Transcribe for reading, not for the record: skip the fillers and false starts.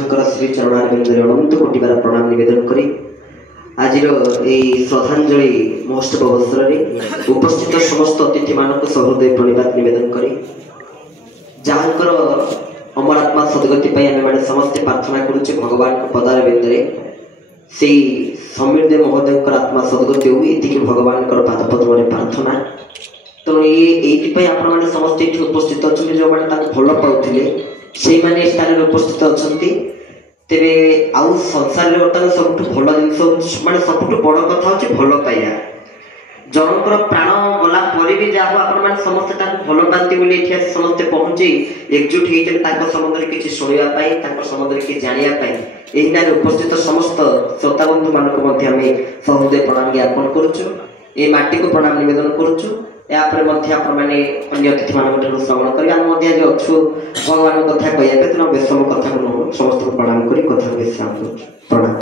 जगन्नाथ श्री चरणारविंदरे अनंत कोटिबार प्रणाम निवेदन करी आज श्रद्धांजलि महोत्सव अवसर में उपस्थित समस्त अतिथि मानक सहृदय प्रणिपात निवेदन करी जहाँकर अमर आत्मा सदगति आम समस्ते प्रार्थना करुचे भगवान पदार बिंदरे से समीरदेव महोदय आत्मा सदगति हो ये भगवान पादपद्म में प्रार्थना। तो ये आपण समस्ते उपस्थित अच्छा जो मैंने भल पाते से मैंने स्थान उपस्थित अच्छा तेरे आउ संसार में बर्तमान सब भल जिन मानते सब बड़ कथा हूँ भल पाइबा जनकर प्राण गला पर भी जहाँ आपण मैंने समस्ते भल पाती समस्ते पहुंची एकजुट होते सम्बन्ध किसी शुणापी सम्बन्ध कि जानापी यही उपस्थित समस्त श्रोताबंधु मानक सहृदय प्रणाम ज्ञापन करुचु ये माटी को प्रणाम निवेदन करुचु यापर मैंने अन्य अतिथि मान श्रवण कर अच्छु भगवान कथा कहते विषम कथा को समस्त को प्रणाम कर कथा विश्राम प्रणाम।